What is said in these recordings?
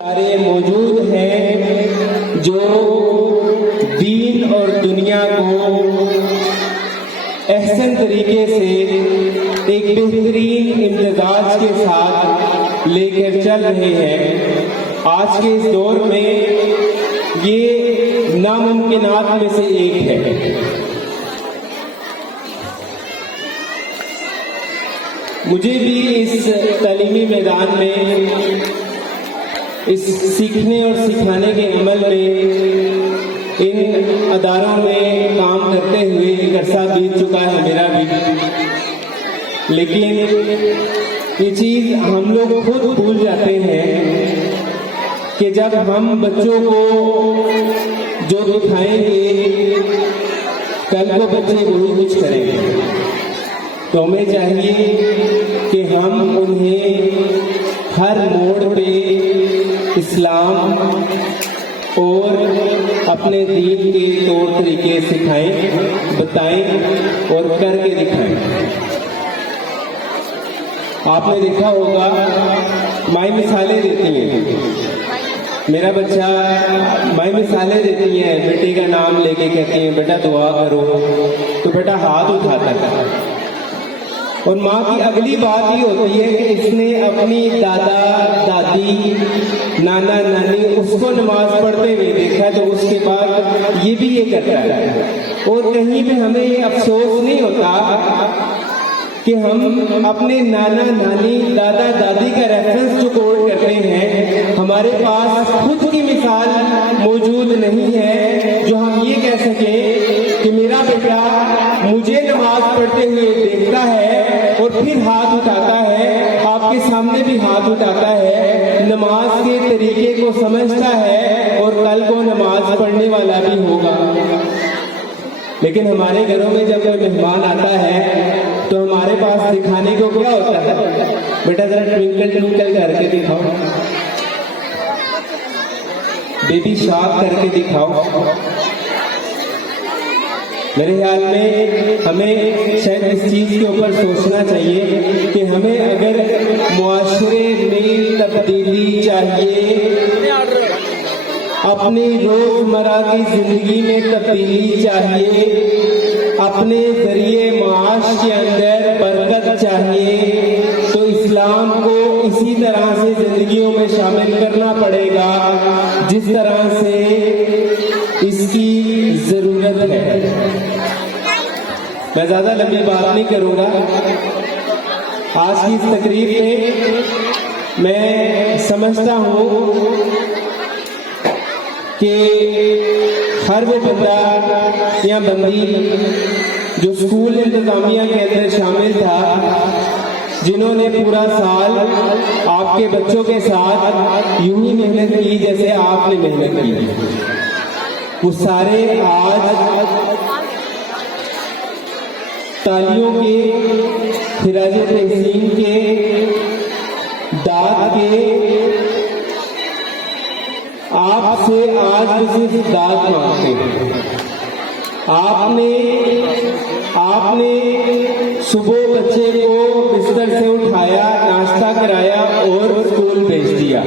سارے موجود ہیں جو دین اور دنیا کو احسن طریقے سے ایک بہترین امتزاج کے ساتھ لے کر چل رہے ہیں۔ آج کے اس دور میں یہ ناممکنات میں سے ایک ہے۔ مجھے بھی اس تعلیمی میدان میں، اس سیکھنے اور سکھانے کے عمل میں، ان اداروں میں کام کرتے ہوئے ایک عرصہ بیت چکا ہے میرا بھی، لیکن یہ چیز ہم لوگ خود بھول جاتے ہیں کہ جب ہم بچوں کو جو دکھائیں گے کل کو بچے وہی کچھ کریں گے، تو ہمیں چاہیے کہ ہم انہیں ہر موڑ پہ اسلام اور اپنے دین کے طور طریقے سکھائیں، بتائیں اور کر کے دکھائیں۔ آپ نے دیکھا ہوگا مائی مثالیں دیتی ہیں، میرا بچہ مائی مثالیں دیتی ہیں، بیٹے کا نام لے کے کہتی ہیں بیٹا دعا کرو، تو بیٹا ہاتھ اٹھاتا ہے، اور ماں کی اگلی بات یہ ہوتی ہے کہ اس نے اپنی دادا دادی نانا نانی اس کو نماز پڑھتے ہوئے دیکھا، تو اس کے بعد یہ بھی یہ کرتا ہے۔ اور کہیں پہ ہمیں یہ افسوس نہیں ہوتا کہ ہم اپنے نانا نانی دادا دادی کا ریفرنس جو کوٹ کرتے ہیں، ہمارے پاس خود کی مثال موجود نہیں ہے جو ہم یہ کہہ سکیں کہ میرا بیٹا مجھے نماز پڑھتے ہوئے دیکھتا ہے اور پھر ہاتھ اٹھاتا ہے، آپ کے سامنے بھی ہاتھ اٹھاتا ہے، نماز کے طریقے کو سمجھتا ہے اور کل کو نماز پڑھنے والا بھی ہوگا۔ لیکن ہمارے گھروں میں جب کوئی مہمان آتا ہے تو ہمارے پاس دکھانے کو کیا ہوتا ہے؟ بیٹا ذرا ٹوینکل ٹوینکل کر کے دکھاؤ، بیبی شارک کر کے دکھاؤ۔ میرے خیال میں ہمیں شاید اس چیز کے اوپر سوچنا چاہیے کہ ہمیں اگر معاشرے میں تبدیلی چاہیے، اپنی روزمرہ کی زندگی میں تبدیلی چاہیے، اپنے ذریعے معاش کے اندر برکت چاہیے، تو اسلام کو اسی طرح سے زندگیوں میں شامل کرنا پڑے گا جس طرح سے اس کی ضرورت ہے۔ میں زیادہ لمبی بات نہیں کروں گا۔ آج کی اس تقریب میں سمجھتا ہوں کہ ہر وہ بندہ یا بندی جو اسکول انتظامیہ کے اندر شامل تھا، جنہوں نے پورا سال آپ کے بچوں کے ساتھ یوں ہی محنت کی جیسے آپ نے محنت کی، وہ سارے آج تالیوں کے، خراج تحسین کے، داد کے، آپ سے آج صرف داد مانگتے ہیں۔ آپ نے صبح بچے کو بستر سے اٹھایا، ناشتہ کرایا اور اسکول بھیج دیا۔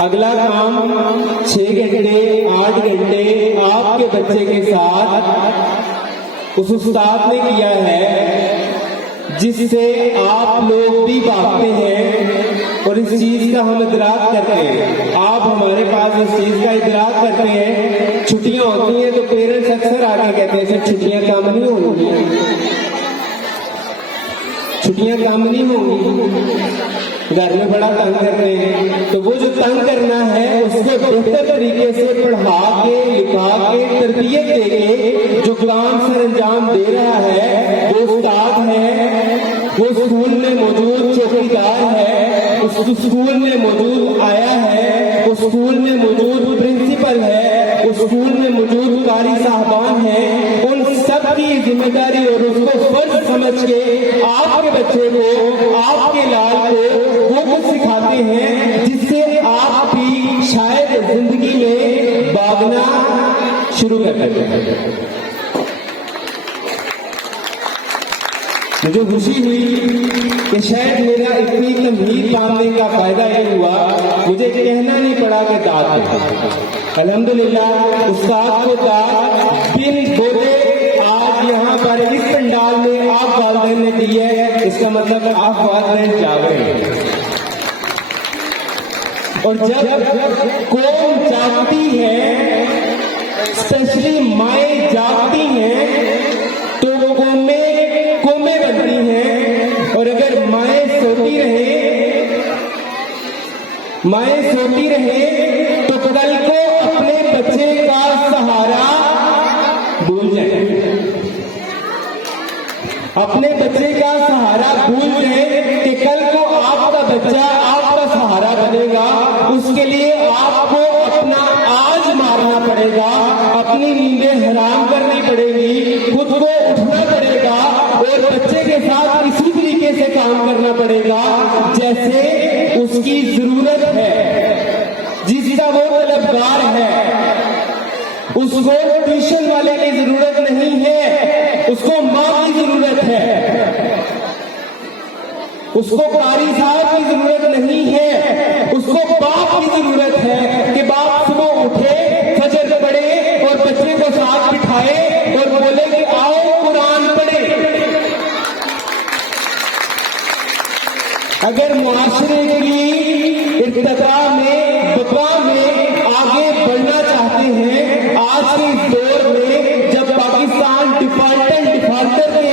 اگلا کام 6 گھنٹے 8 گھنٹے آپ کے بچے کے ساتھ اس استاد نے کیا ہے جس سے آپ لوگ بھی بھاگتے ہیں اور اس چیز کا ہم ادراک کرتے ہیں۔ آپ ہمارے پاس اس چیز کا ادراک کرتے ہیں، چھٹیاں ہوتی ہیں تو پیرنٹس اکثر آ کے کہتے ہیں سر چھٹیاں کم نہیں ہوں گی، چھٹیاں کم نہیں ہوں گی، گھر میں بڑا تنگ کرتے ہیں۔ تو وہ جو تنگ کرنا ہے اس کو بہتر طریقے سے پڑھا کے لکھا کے تربیت دے کے جو کام سر انجام دے رہا ہے وہ استاد ہے، وہ اسکول میں موجود چوکیدار ہے، اس اسکول میں موجود آیا ہے، اس اسکول میں موجود پرنسپل ہے، اس اسکول میں موجود قاری صاحبان ہیں۔ ان سب کی ذمہ داری اور اس کو فرض سمجھ کے آپ کے بچے کو، آپ کے لال کو وہ کچھ سکھاتے ہیں جس سے آپ بھی شاید زندگی میں بھاگنا شروع کر دیتے ہیں۔ مجھے خوشی ہوئی کہ شاید میرا اتنی تمہید پانے کا فائدہ یہ ہوا مجھے کہنا نہیں پڑا کہ داد ہے. الحمدللہ استاد کو داد بن بولے آج یہاں پر اس پنڈال میں آپ والدین نے دی ہے. اس کا مطلب آپ والدین جاگ رہے ہیں. اور جب قوم جاگتی ہے اسپیشلی مائیں جاگتی ہیں تو قومیں بنتی ہیں. اور اگر مائیں سوتی رہے تو کل کو اپنے بچے کا سہارا بھول جائیں. اپنے بچے کا سہارا بھول جائیں کہ کل کو آپ کا بچہ آپ کا سہارا بنے گا. اس کے لیے آپ کو اپنا آج مارنا پڑے گا, اپنی نیندیں حرام کرنی پڑے گی, خود کو اٹھنا پڑے گا اور بچے کے ساتھ اسی طریقے سے کام کرنا پڑے گا جیسے اس کی ضرورت ہے, جس کا وہ طلبگار ہے. اس کو ٹیوشن والے کی ضرورت نہیں ہے, اس کو ماں کی ضرورت ہے. اس کو قاری صاحب کی ضرورت نہیں ہے, اس کو باپ کی ضرورت ہے کہ باپ صبح اٹھے, فجر پڑھے اور بچے کو ساتھ بٹھائے اور بولے کہ آؤ قرآن پڑھے. اگر معاشرے کی ارتقاء میں بقا میں آگے بڑھنا چاہتے ہیں آج کے اس دور میں جب پاکستان ڈیفالٹر کے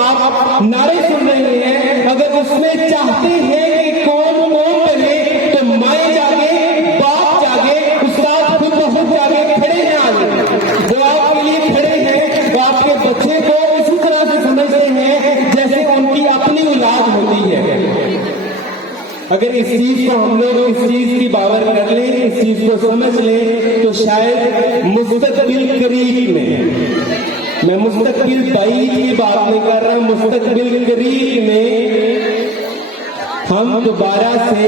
آپ نعرے سن رہے ہیں, اگر اس میں چاہتے ہیں کہ قوم بنے تو مائیں جاگے, باپ جاگے, استاد خود بخود جاگے کھڑے ہیں. آگے وہ آپ کے لیے کھڑے ہیں, وہ آپ کے بچے کو اسی طرح سے سمجھتے ہیں جیسے ان کی اپنی اولاد ہوتی ہے. اگر اس چیز کو ہم لوگ اس چیز کی باور کر لیں, اس چیز کو سمجھ لیں تو شاید مستقبل قریب میں مستقبل بعید کی بات نہیں کر رہا, مستقبل قریب میں ہم دوبارہ سے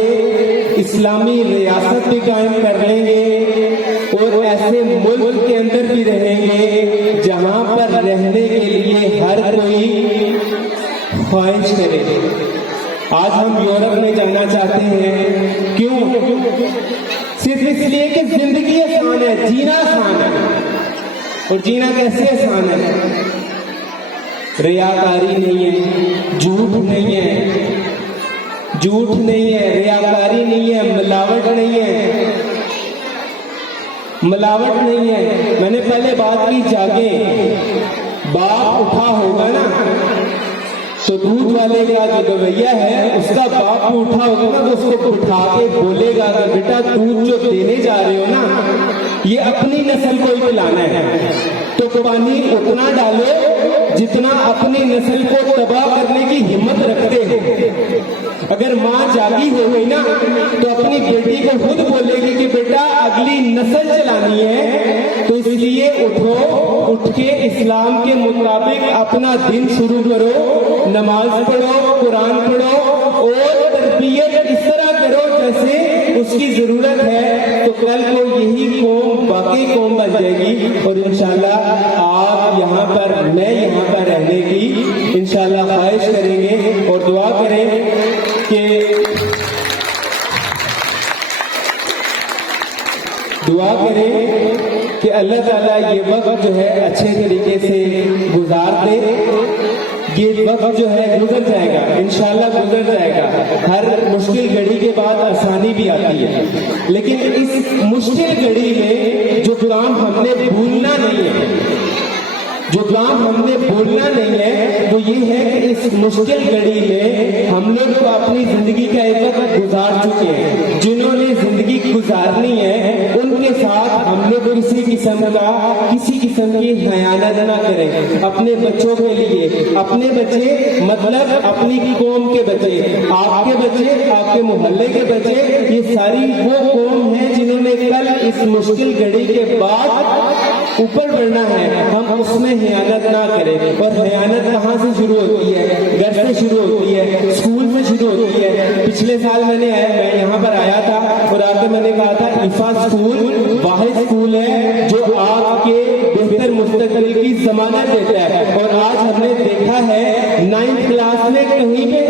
اسلامی ریاست بھی قائم کر لیں گے اور ایسے ملک کے اندر بھی رہیں گے جہاں پر رہنے کے لیے ہر کوئی خواہش کرے. آج ہم یورپ میں جانا چاہتے ہیں, کیوں؟ صرف اس لیے کہ زندگی آسان ہے, جینا آسان ہے. اور جینا کیسے آسان ہے؟ ریاکاری نہیں ہے, جھوٹ نہیں ہے, ریاکاری نہیں ہے, ملاوٹ نہیں ہے. میں نے پہلے بات کی جاگے, باپ اٹھا ہوگا نا تو دودھ والے کا جو رویہ ہے اس کا باپ اٹھا ہوگا نا تو اس کو اٹھا کے بولے گا کہ بیٹا دودھ جو دینے جا رہے ہو نا یہ اپنی نسل کو ہی پلانا ہے, تو پانی اتنا ڈالو جتنا اپنی نسل کو تباہ کرنے کی ہمت رکھتے ہو. اگر ماں جاگی ہو گئی نا تو اپنی بیٹی کو خود بولے گی کہ بیٹا اگلی نسل چلانی ہے, تو اس لیے اٹھو, اٹھ کے اسلام کے مطابق اپنا دن شروع کرو, نماز پڑھو, قرآن پڑھو اور تربیت اس طرح کرو جیسے اس کی ضرورت ہے. تو کل کو یہی قوم باقی قوم بن جائے گی اور انشاءاللہ آپ یہاں پر, میں یہاں پر رہنے کی انشاءاللہ خواہش کریں گے اور دعا کریں کہ اللہ تعالیٰ یہ وقت جو ہے اچھے طریقے سے گزار دے. یہ وقت جو ہے گزر جائے گا, انشاءاللہ گزر جائے گا. ہر مشکل گھڑی کے بعد آسانی بھی آتی ہے, لیکن اس مشکل گھڑی میں جو کام ہم نے بھولنا نہیں ہے وہ یہ ہے کہ اس مشکل گھڑی میں ہم لوگ تو اپنی زندگی کا ایک وقت گزار چکے ہیں. جنہوں نے زندگی گزارنی ہے ان کے ساتھ ہم لوگ کسی قسم کی خیانت نہ کریں. اپنے بچوں کے لیے, اپنے بچے مطلب اپنی قوم کے بچے, آپ کے بچے, آپ کے محلے کے بچے, یہ ساری وہ قوم ہے جنہوں نے کل اس مشکل گھڑی کے بعد اوپر بڑھنا ہے. ہم اس میں خیانت نہ کریں. اور خیانت کہاں سے شروع ہوتی ہے؟ گھر سے شروع ہوتی ہے, اسکول سے شروع ہوتی ہے. پچھلے سال میں یہاں پر آیا تھا اور آ کے میں نے کہا تھا ایفا اسکول واحد اسکول ہے جو آپ کے بہتر مستقبل کی ضمانت ضمانت دیتا ہے. اور آج ہم نے دیکھا ہے 9th کلاس میں کہیں پہ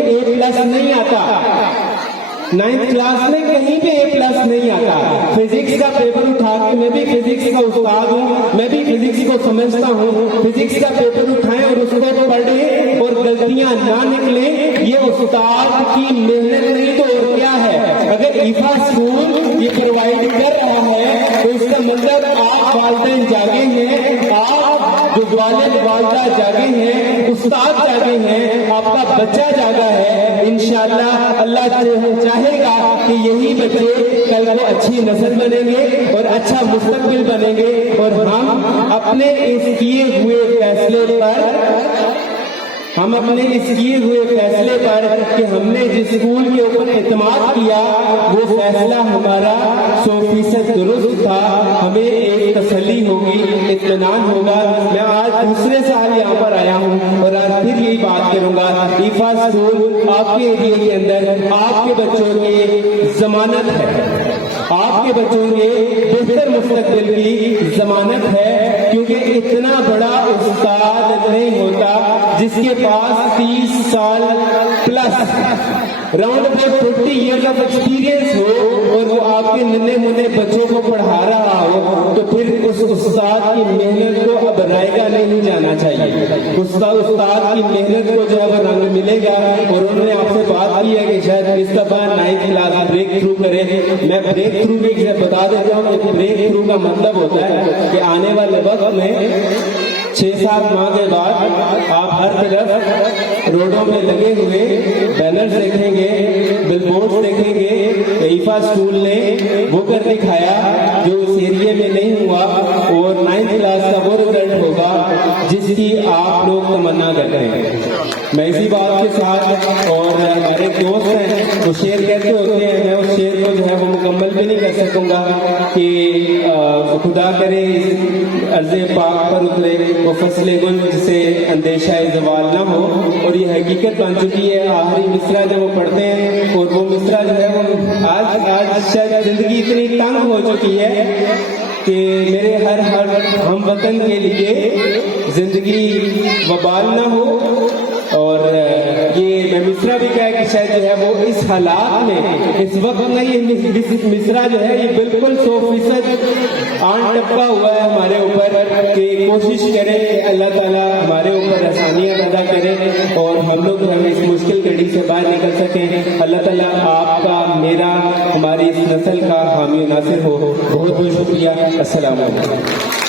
A+ نہیں آتا, 9th کلاس میں کہیں پہ A+ نہیں آتا. فزکس کا پیپر اٹھا کے, میں بھی فزکس کا استاد ہوں, میں بھی فزکس کو سمجھتا ہوں, فزکس کا پیپر اٹھائیں اور اس کو پڑھیں اور غلطیاں نہ نکلیں, یہ استاد کی محنت نہیں تو اور کیا ہے. اگر ایفا اسکول یہ پرووائڈ کر رہا ہے تو اس کا مطلب آپ والدین جاگے ہیں, آپ جو والد والدہ جاگے ہیں, استاد جاگے ہیں, آپ کا بچہ جاگا ہے. انشاءاللہ اللہ چاہے گا کہ یہی بچے کل کو اچھی نسل بنیں گے اور اچھا مستقبل بنیں گے. اور ہم اپنے اس کیے ہوئے فیصلے پر کہ ہم نے جس اسکول کے اوپر اعتماد کیا وہ فیصلہ ہمارا 100% درست تھا. ہمیں ایک تسلی ہوگی, اطمینان ہوگا. میں آج دوسرے سال یہاں پر آیا ہوں اور آج پھر یہی بات کروں گا, ایفا اسکول آپ کے ایریے کے اندر آپ کے بچوں کی ضمانت ہے, آپ کے بچوں کے بہتر مستقبل کی ضمانت ہے. کیونکہ اتنا بڑا استاد نہیں ہوتا جس کے پاس 30 سال plus round about 40 years of experience ہو اور وہ آپ کے ننھے منھے بچوں کو پڑھا رہا ہو, تو پھر اس استاد کی محنت کو اب رائگاں نہیں جانا چاہیے. استاد کی محنت کو جو ہے وہ رنگ ملے گا. اور انہوں نے آپ سے بات کی ہے کہ شاید اس دفعہ 9th کلاس بریک تھرو کرے. میں بریک تھرو بھی بتا دیتا ہوں کہ بریک تھرو کا مطلب ہوتا ہے کہ آنے والے وقت میں 6-7 ماہ کے بعد آپ ہر طرف روڈوں میں لگے ہوئے بینرز دیکھیں گے, بل بورڈز دیکھیں گے. ایفا اسکول نے وہ کر دکھایا جو اس ایریے میں نہیں ہوا, اور 9th کلاس کا وہ رزلٹ ہوگا جس کی آپ لوگ تمنا کرتے ہیں. میں اسی بات کے ساتھ, اور ہمارے دوست ہیں وہ شعر کہتے ہوتے ہیں, میں اس شعر کو جو ہے وہ مکمل بھی نہیں کر سکوں گا کہ خدا کرے عرض پاک پر اترے وہ فصل گل جسے اندیشہ زوال نہ ہو. اور یہ حقیقت بن چکی ہے. آخری مصرع جب وہ پڑھتے ہیں, اور وہ مصرع جو ہے وہ آج شاید زندگی اتنی تنگ ہو چکی ہے کہ میرے ہر ہم وطن کے لیے زندگی وبال نہ ہو. اور یہ میں مصرع بھی کہا کہ شاید جو ہے وہ اس حالات میں اس وقت میں یہ مصرع جو ہے یہ بالکل 100% آن ٹپکا ہوا ہے ہمارے اوپر کہ کوشش کریں کہ اللہ تعالیٰ ہمارے اوپر آسانیاں پیدا کرے اور ہم لوگ اس مشکل گھڑی سے باہر نکل سکیں. اللہ تعالیٰ آپ کا, میرا, ہماری اس نسل کا حامی و ناصر ہو. بہت بہت شکریہ. السلام علیکم.